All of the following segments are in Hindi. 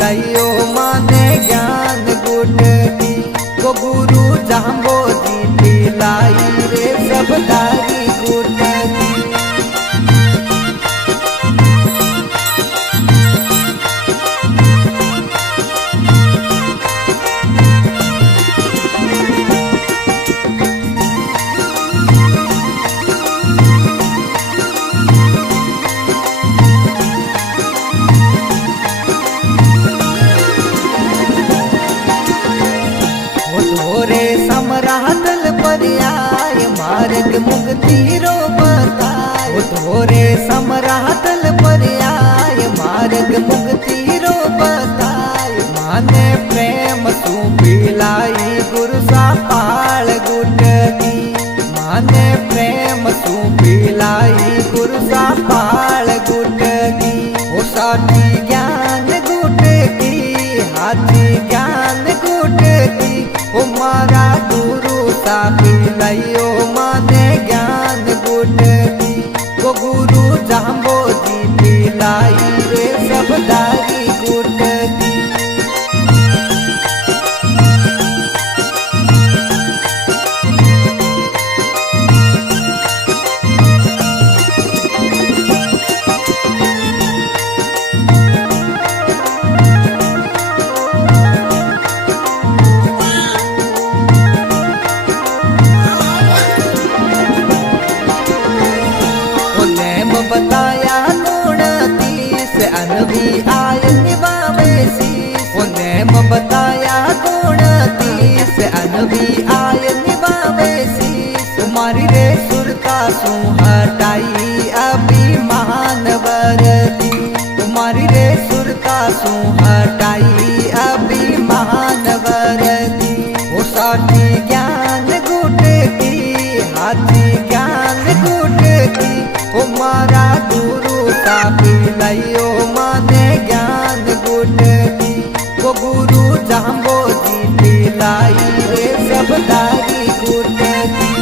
लयो माने ज्ञान गुट की को गुरु जाम्बो जी पिलाई रे सबदारी गुट की। समरातल पर्याय मार्ग मुक्ति रो बताय थोरे समरातल पर्याय मार्ग मुक्ति रो बताय माने प्रेम सु पिलाई गुरु सा पाल गुट की माने प्रेम सु पिलाई गुरु सा पाल गुट की ओ साथी ज्ञान गुट की हाथी ज्ञान गुट की ओ मारा गुरु सा पिलायो माने ज्ञान गुट की को गुरु जाम्बो जी पिलाई रे सबदारी गुट की। बताया गुण 30 अनवी आय निभावे शीश नेम बताया गुण 30 अनवी आय निभावे शीश तुम्हारी रे सुर का सु हटाई अभिमान वरदी तुम्हारी रे सुर का सु हटाई अभिमान वरदी वो साथी ज्ञान गुट की हाथी ज्ञान गुट की ओ मारा गुरु सा पिलायो माने ज्ञान गुट की को गुरु जाम्बो जी पिलाई रे सबदारी गुट की।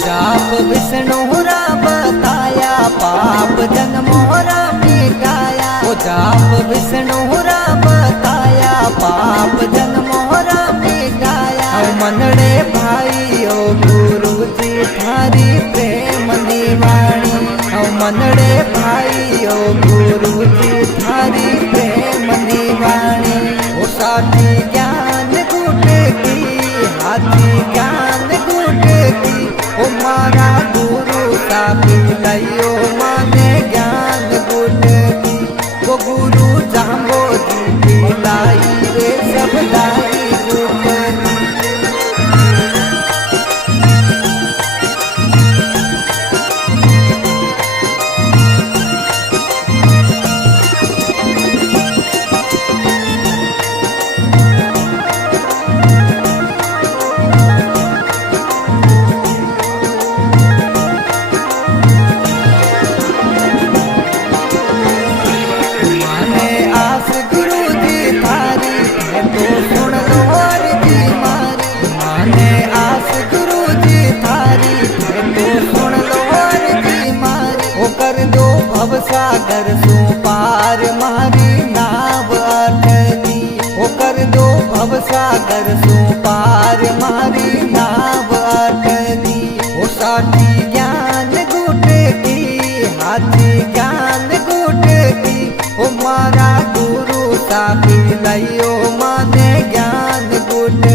जाप विष्णुरा बताया पाप जन्मोरा मिटाया ओ जाप विष्णुरा बताया पाप जन्मोरा मिटाया मनड़े भाई ओ गुरु जी थारी प्रेम निवाणी मनड़े भाई ओ गुरु जी थारी प्रेम निवाणी ओ साथी ज्ञान गुट की हाथी ज्ञान गुट की ओ मारा गुरु सा पिलायो माने ज्ञान गुट की को गुरु जाम्बो जी पिलाई रे सबदारी गुट की। सागर सु पार मारी नाव अटकी ओ कर दो भव सागर सु पार मारी नाव अटकी ओ साथी ज्ञान गुट की हाथी ज्ञान गुट की ओ मारा गुरु सा पिलायो माने ज्ञान गुट